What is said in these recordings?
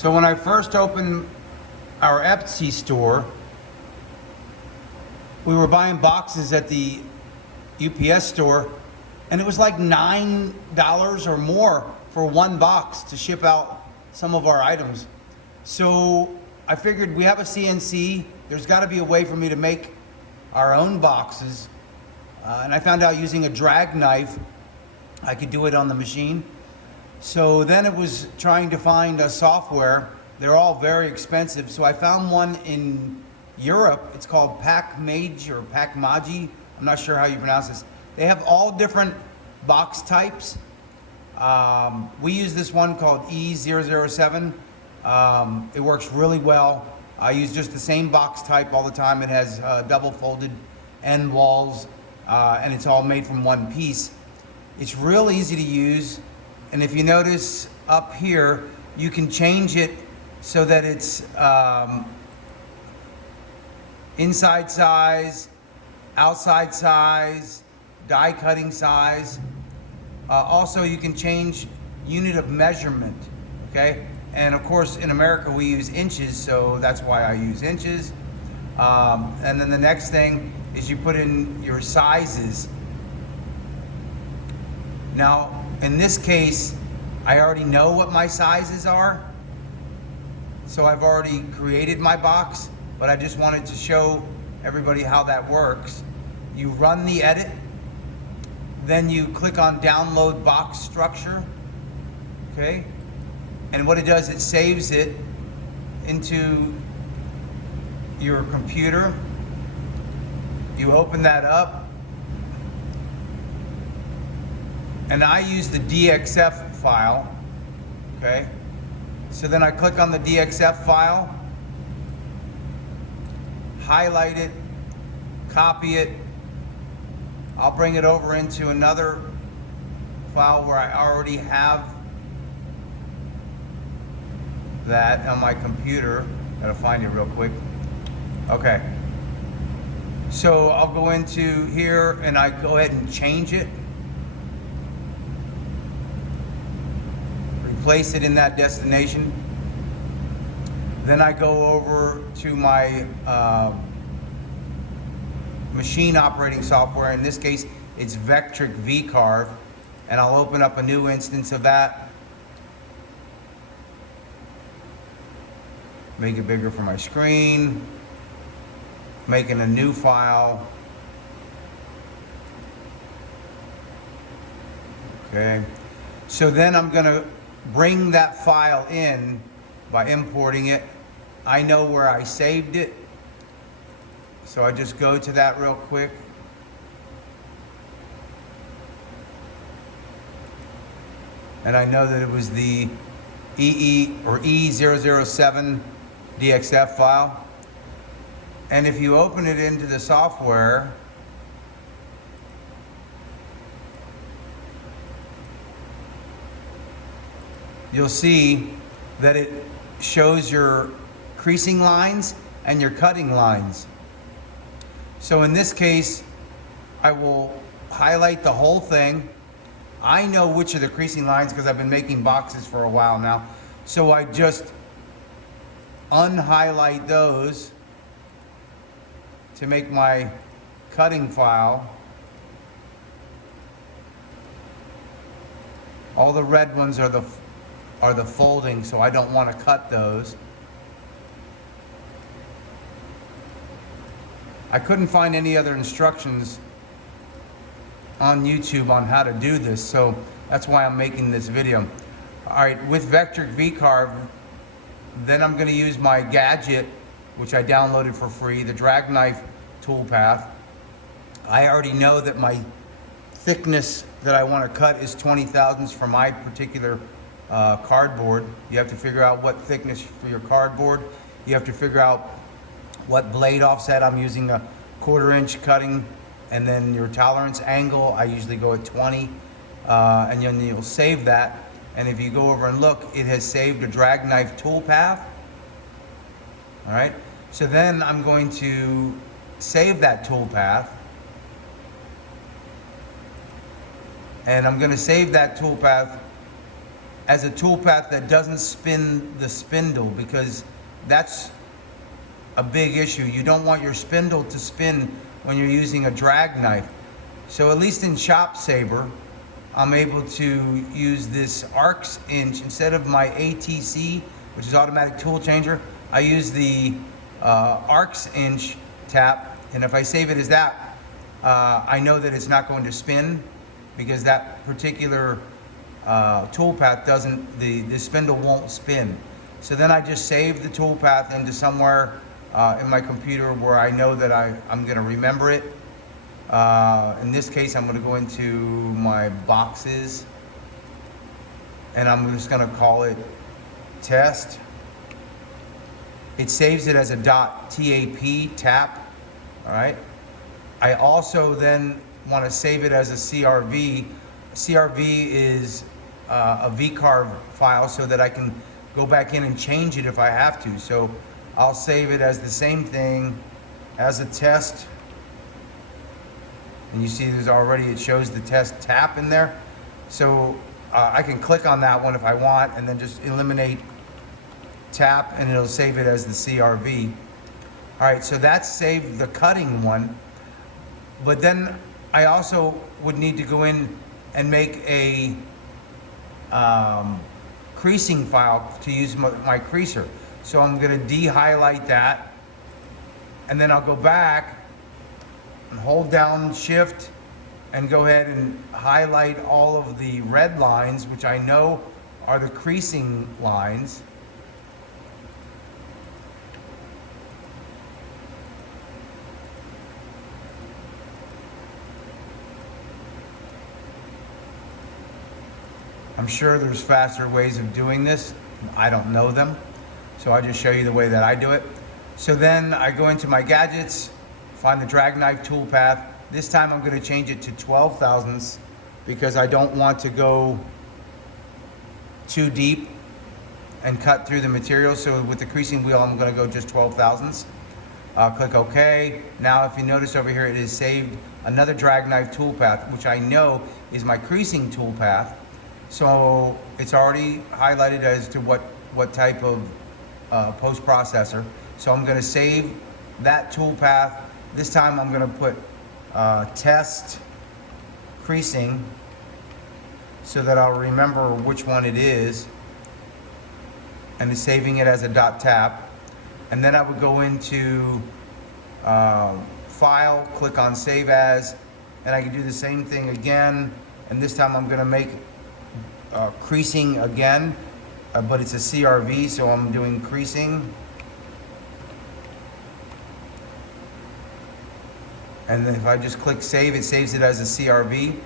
So when I first opened our Etsy store, we were buying boxes at the UPS store, and it was like $9 or more for one box to ship out some of our items. So I figured we have a CNC, there's got to be a way for me to make our own boxes. And I found out using a drag knife, I could do it on the machine. So then it was trying to find a software. They're all very expensive. So I found one in Europe. It's called PackMage or PackMagi. I'm not sure how you pronounce this. They have all different box types. We use this one called E007. It works really well. I use just the same box type all the time. It has double folded end walls, and it's all made from one piece. It's real easy to use. And if you notice up here, you can change it so that it's inside size, outside size, die cutting size. Also, you can change unit of measurement, okay? And of course, in America, we use inches, so that's why I use inches. And then the next thing is you put in your sizes. Now, in this case, I already know what my sizes are, so I've already created my box, but I just wanted to show everybody how that works. You run the edit, then you click on download box structure, okay? And what it does, it saves it into your computer. You open that up, and I use the DXF file, okay? So then I click on the DXF file, highlight it, copy it. I'll bring it over into another file where I already have that on my computer. Gotta find it real quick. Okay. So I'll go into here and I go ahead and change it. Place it in that destination. Then I go over to my machine operating software. In this case, it's Vectric VCarve, and I'll open up a new instance of that. Make it bigger for my screen. Making a new file. Okay. So then I'm gonna bring that file in by importing it. I know where I saved it, so I just go to that real quick. And I know that it was the E007 DXF file. And if you open it into the software, you'll see that it shows your creasing lines and your cutting lines. So in this case, I will highlight the whole thing. I know which are the creasing lines because I've been making boxes for a while now. So I just unhighlight those to make my cutting file. All the red ones are the folding, so I don't want to cut those. I couldn't find any other instructions on YouTube on how to do this, so that's why I'm making this video. Alright, with Vectric VCarve, then I'm going to use my gadget, which I downloaded for free, the drag knife toolpath. I already know that my thickness that I want to cut is 20 thousandths for my particular cardboard. You have to figure out what thickness for your cardboard. You have to figure out what blade offset. I'm using a 1/4 inch cutting, and then your tolerance angle, I usually go at 20, and then you'll save that. And if you go over and look, it has saved a drag knife toolpath. All right, so then I'm going to save that toolpath, and I'm going to save that toolpath as a toolpath that doesn't spin the spindle, because that's a big issue. You don't want your spindle to spin when you're using a drag knife. So at least in Chop Saber, I'm able to use this arcs inch instead of my ATC, which is automatic tool changer. I use the arcs inch tap, and if I save it as that, I know that it's not going to spin, because that particular toolpath doesn't, the spindle won't spin. So then I just save the toolpath into somewhere in my computer where I know that I'm going to remember it. In this case, I'm going to go into my boxes, and I'm just going to call it test. It saves it as a .tap, tap, all right? I also then want to save it as a CRV. CRV is a VCarve file, so that I can go back in and change it if I have to. So I'll save it as the same thing as a test. And you see there's already, it shows the test tap in there. So I can click on that one if I want, and then just eliminate tap, and it'll save it as the CRV. All right, so that's saved the cutting one. But then I also would need to go in and make a creasing file to use my creaser. So I'm going to de-highlight that, and then I'll go back and hold down Shift and go ahead and highlight all of the red lines, which I know are the creasing lines. I'm sure there's faster ways of doing this. I don't know them, so I'll just show you the way that I do it. So then I go into my gadgets, find the drag knife toolpath. This time I'm going to change it to 12 thousandths, because I don't want to go too deep and cut through the material. So with the creasing wheel, I'm going to go just 12 thousandths. Click OK. Now if you notice over here, it has saved another drag knife toolpath, which I know is my creasing toolpath. So it's already highlighted as to what type of post processor. So I'm going to save that toolpath. This time I'm going to put test creasing, so that I'll remember which one it is, and it's saving it as a .tap. And then I would go into File, click on Save As, and I can do the same thing again. And this time I'm going to make creasing again, but it's a CRV, so I'm doing creasing. And then if I just click save, it saves it as a CRV.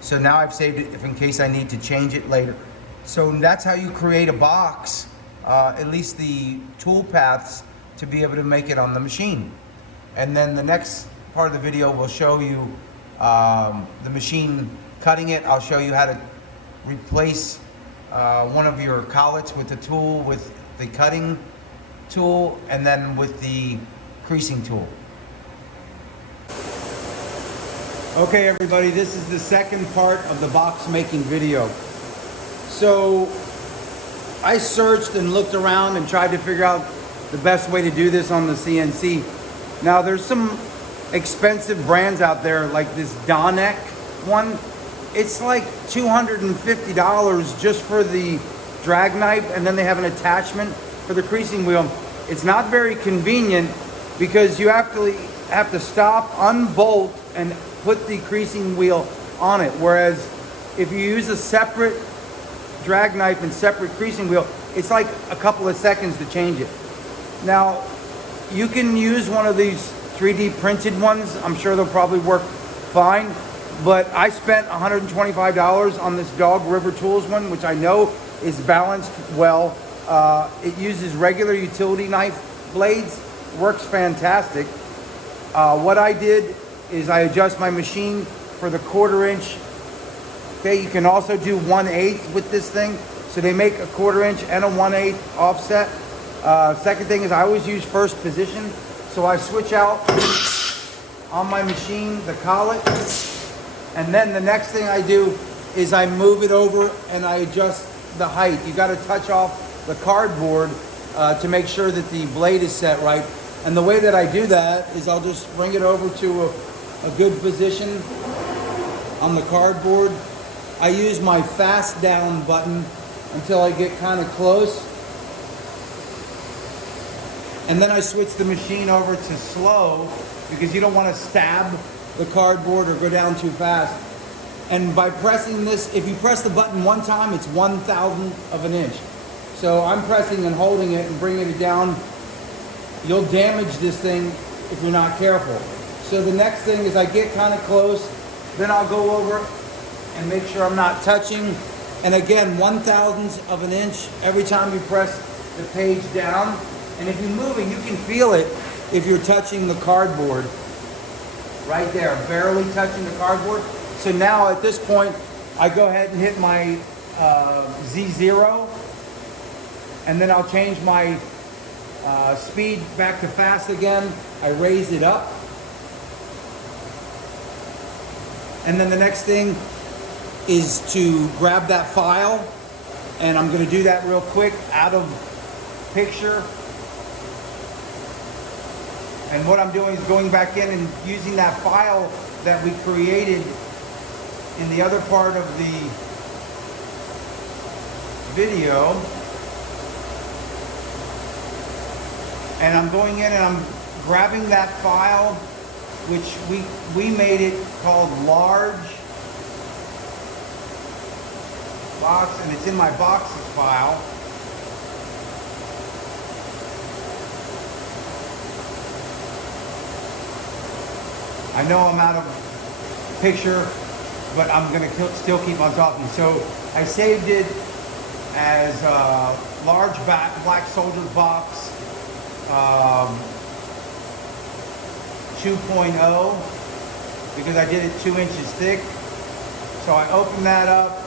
So now I've saved it if in case I need to change it later. So that's how you create a box, at least the tool paths, to be able to make it on the machine. And then the next part of the video will show you the machine cutting it. I'll show you how to replace one of your collets with the tool, with the cutting tool, and then with the creasing tool. Okay everybody, this is the second part of the box making video. So I searched and looked around and tried to figure out the best way to do this on the CNC. Now there's some expensive brands out there, like this Donek one. It's like $250 just for the drag knife, and then they have an attachment for the creasing wheel. It's not very convenient, because you have to stop, unbolt, and put the creasing wheel on it. Whereas if you use a separate drag knife and separate creasing wheel, it's like a couple of seconds to change it. Now, you can use one of these 3D printed ones. I'm sure they'll probably work fine. But I spent $125 on this Dog River Tools one, which I know is balanced well. It uses regular utility knife blades, works fantastic. What I did is I adjust my machine for the 1/4 inch. Okay, you can also do 1/8 with this thing. So they make a 1/4 inch and a 1/8 offset. Second thing is I always use first position. So I switch out on my machine the collet. And then the next thing I do is I move it over and I adjust the height. You got to touch off the cardboard to make sure that the blade is set right. And the way that I do that is I'll just bring it over to a good position on the cardboard. I use my fast down button until I get kind of close. And then I switch the machine over to slow because you don't want to stab the cardboard or go down too fast. And by pressing this, if you press the button one time, it's 1/1000th of an inch. So I'm pressing and holding it and bringing it down. You'll damage this thing if you're not careful. So the next thing is I get kind of close, then I'll go over and make sure I'm not touching. And again, 1/1000th of an inch every time you press the page down. And if you're moving, you can feel it if you're touching the cardboard. Right there, barely touching the cardboard. So now at this point, I go ahead and hit my Z0, and then I'll change my speed back to fast again. I raise it up. And then the next thing is to grab that file, and I'm going to do that real quick out of picture. And what I'm doing is going back in and using that file that we created in the other part of the video. And I'm going in and I'm grabbing that file, which we made it called large box, and it's in my boxes file. I know I'm out of picture, but I'm going to still keep on talking. So I saved it as a large black soldier box 2.0 because I did it 2 inches thick. So I open that up.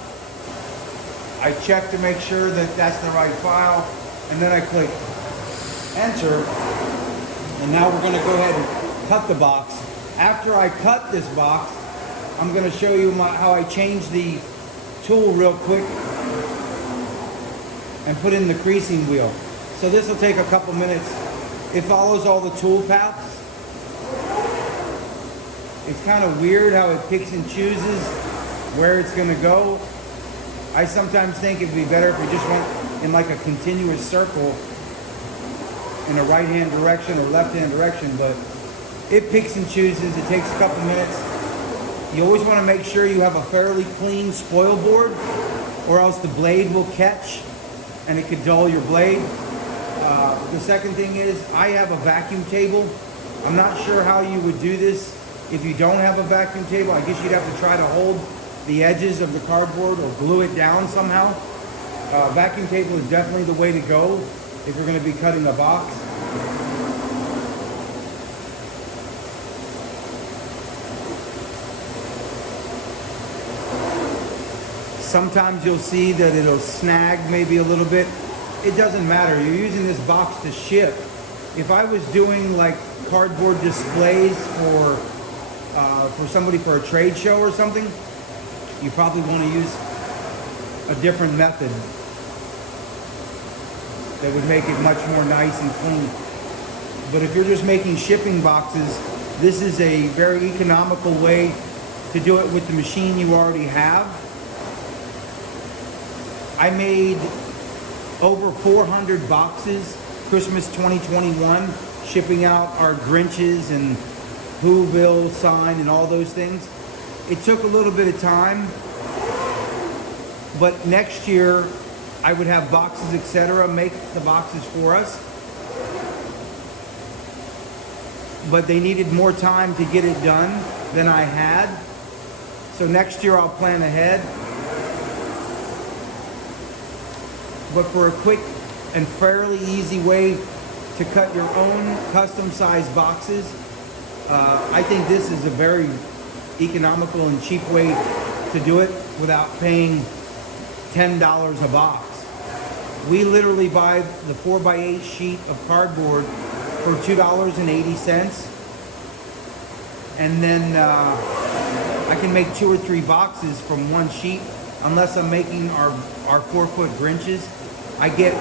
I check to make sure that that's the right file, and then I click enter. And now we're going to go ahead and cut the box. After I cut this box, I'm going to show you how I change the tool real quick and put in the creasing wheel. So this will take a couple minutes. It follows all the tool paths. It's kind of weird how it picks and chooses where it's going to go. I sometimes think it'd be better if we just went in like a continuous circle in a right-hand direction or left-hand direction, but it picks and chooses. It takes a couple minutes. You always want to make sure you have a fairly clean spoil board, or else the blade will catch and it could dull your blade. The second thing is I have a vacuum table. I'm not sure how you would do this if you don't have a vacuum table. I guess you'd have to try to hold the edges of the cardboard or glue it down somehow. Vacuum table is definitely the way to go if you're going to be cutting a box. Sometimes you'll see that it'll snag maybe a little bit. It doesn't matter. You're using this box to ship. If I was doing like cardboard displays for somebody for a trade show or something, you probably want to use a different method that would make it much more nice and clean. But if you're just making shipping boxes, this is a very economical way to do it with the machine you already have. I made over 400 boxes Christmas 2021, shipping out our Grinches and Whoville sign and all those things. It took a little bit of time, but next year I would have boxes, etc., make the boxes for us. But they needed more time to get it done than I had. So next year I'll plan ahead. But for a quick and fairly easy way to cut your own custom sized boxes, I think this is a very economical and cheap way to do it without paying $10 a box. We literally buy the 4x8 sheet of cardboard for $2.80, and then I can make 2 or 3 boxes from one sheet unless I'm making our 4-foot Grinches, I get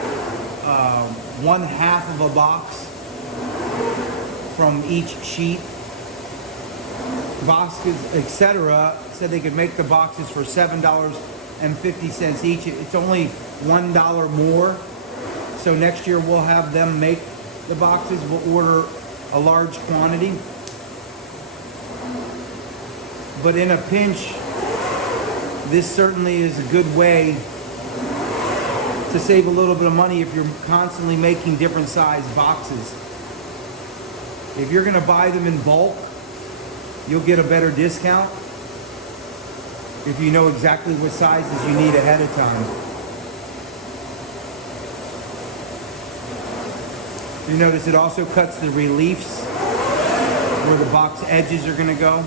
1/2 of a box from each sheet. Boxes, etc., said they could make the boxes for $7.50 each. It's only $1 more. So next year we'll have them make the boxes. We'll order a large quantity. But in a pinch, this certainly is a good way to save a little bit of money if you're constantly making different size boxes. If you're going to buy them in bulk, you'll get a better discount if you know exactly what sizes you need ahead of time. You notice it also cuts the reliefs where the box edges are going to go.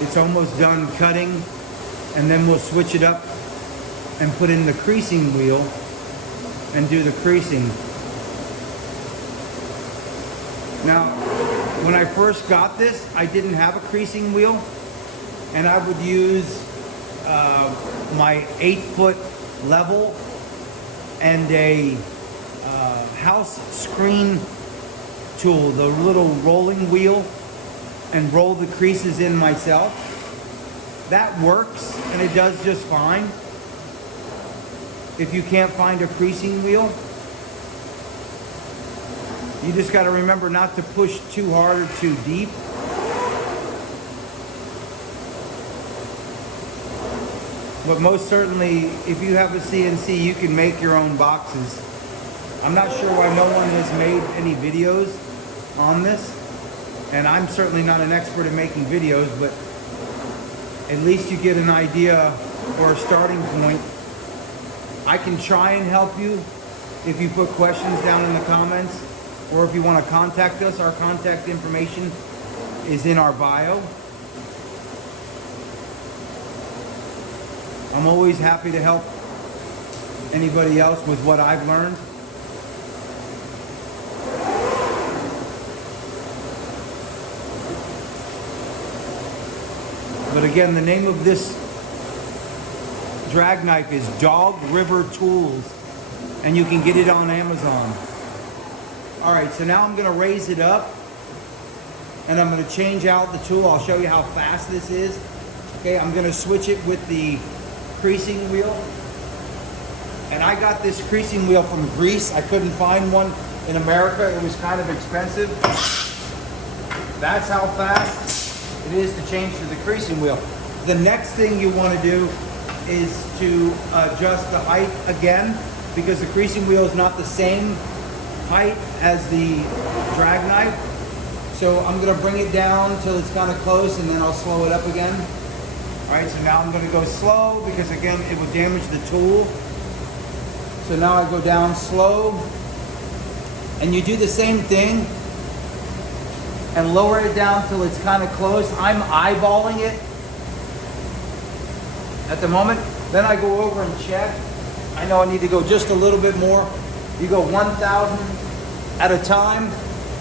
It's almost done cutting, and then we'll switch it up and put in the creasing wheel and do the creasing. Now, when I first got this, I didn't have a creasing wheel, and I would use my 8-foot level and a house screen tool, the little rolling wheel, and roll the creases in myself. That works, and it does just fine. If you can't find a creasing wheel, you just got to remember not to push too hard or too deep. But most certainly, if you have a CNC, you can make your own boxes. I'm not sure why no one has made any videos on this. And I'm certainly not an expert at making videos, but at least you get an idea or a starting point. I can try and help you if you put questions down in the comments, or if you want to contact us. Our contact information is in our bio. I'm always happy to help anybody else with what I've learned. But again, the name of this drag knife is Dog River Tools, and you can get it on Amazon. All right, so now I'm going to raise it up, and I'm going to change out the tool. I'll show you how fast this is. Okay, I'm going to switch it with the creasing wheel. And I got this creasing wheel from Greece. I couldn't find one in America. It was kind of expensive. That's how fast it is to change to the creasing wheel. The next thing you want to do is to adjust the height again, because the creasing wheel is not the same height as the drag knife. So I'm going to bring it down till it's kind of close, and then I'll slow it up again. All right, so now I'm going to go slow, because again, it will damage the tool. So now I go down slow, and you do the same thing and lower it down till it's kind of close. I'm eyeballing it at the moment. Then I go over and check. I know I need to go just a little bit more. You go 1,000 at a time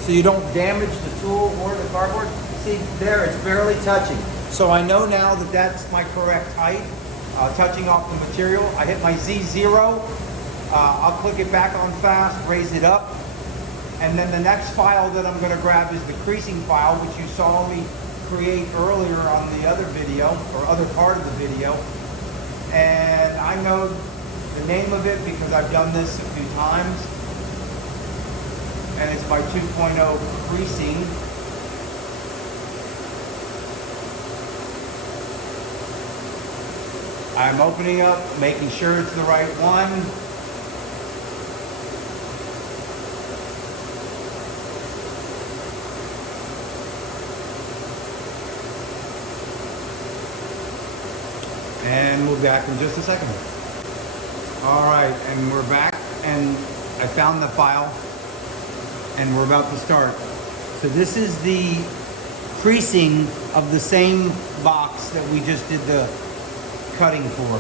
so you don't damage the tool or the cardboard. See, there, it's barely touching. So I know now that that's my correct height, touching off the material. I hit my Z0. I'll click it back on fast, raise it up. And then the next file that I'm going to grab is the creasing file, which you saw me create earlier on the other video, or other part of the video. And I know the name of it because I've done this a few times. And it's my 2.0 creasing. I'm opening up, making sure it's the right one. And we'll be back in just a second. All right, and we're back, and I found the file, and we're about to start. So this is the creasing of the same box that we just did the cutting for.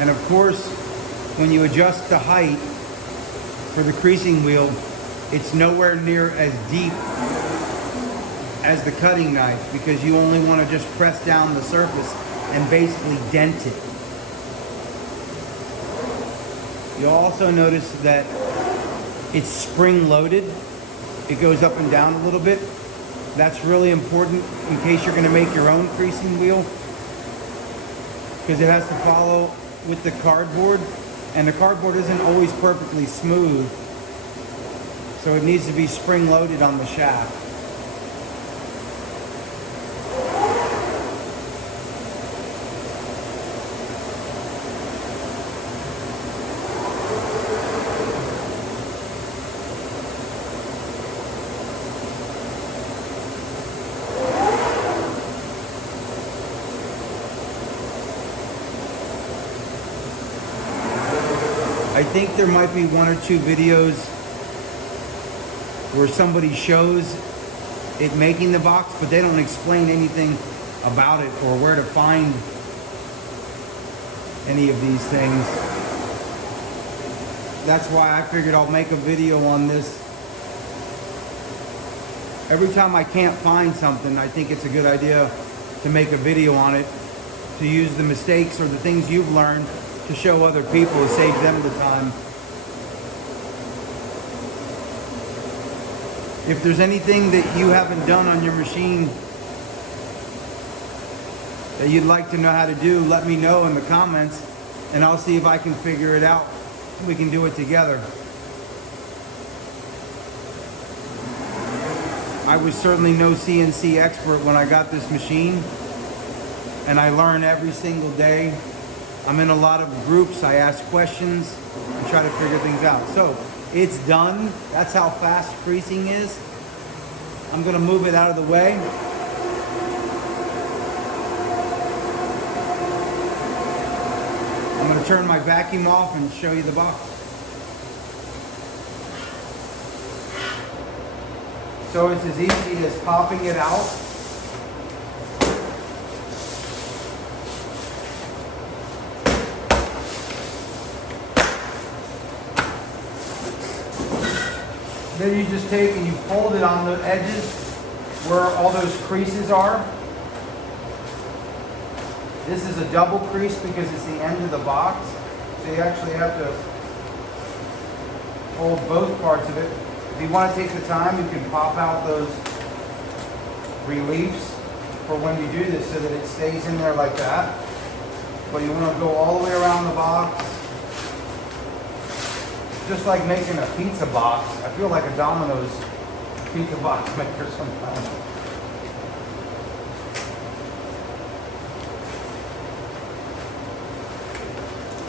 And of course, when you adjust the height for the creasing wheel, it's nowhere near as deep as the cutting knife, because you only want to just press down the surface and basically dent it. You'll also notice that it's spring loaded. It goes up and down a little bit. That's really important in case you're going to make your own creasing wheel, because it has to follow with the cardboard, and the cardboard isn't always perfectly smooth, so it needs to be spring loaded on the shaft. I think there might be one or two videos where somebody shows it making the box, but they don't explain anything about it or where to find any of these things. That's why I figured I'll make a video on this. Every time I can't find something, I think it's a good idea to make a video on it, to use the mistakes or the things you've learned to show other people, to save them the time. If there's anything that you haven't done on your machine that you'd like to know how to do, let me know in the comments, and I'll see if I can figure it out. We can do it together. I was certainly no CNC expert when I got this machine, and I learn every single day. I'm in a lot of groups, I ask questions and try to figure things out. So it's done. That's how fast creasing is. I'm going to move it out of the way. I'm going to turn my vacuum off and show you the box. So it's as easy as popping it out. Then you just take and you fold it on the edges where all those creases are. This is a double crease because it's the end of the box. So you actually have to fold both parts of it. If you want to take the time, you can pop out those reliefs for when you do this so that it stays in there like that. But you want to go all the way around the box. Just like making a pizza box. I feel like a Domino's pizza box maker sometimes.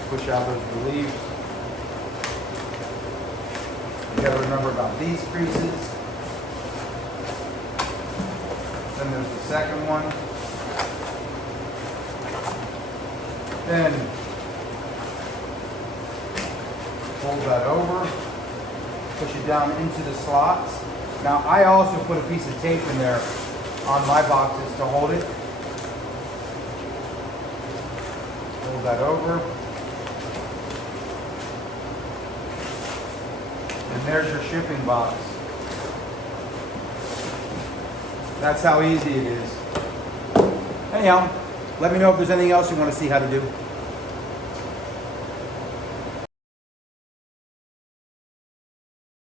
Push out those reliefs. You gotta remember about these creases. Then there's the second one. Then fold that over, push it down into the slots. Now I also put a piece of tape in there on my boxes to hold it. Fold that over. And there's your shipping box. That's how easy it is. Anyhow, let me know if there's anything else you want to see how to do.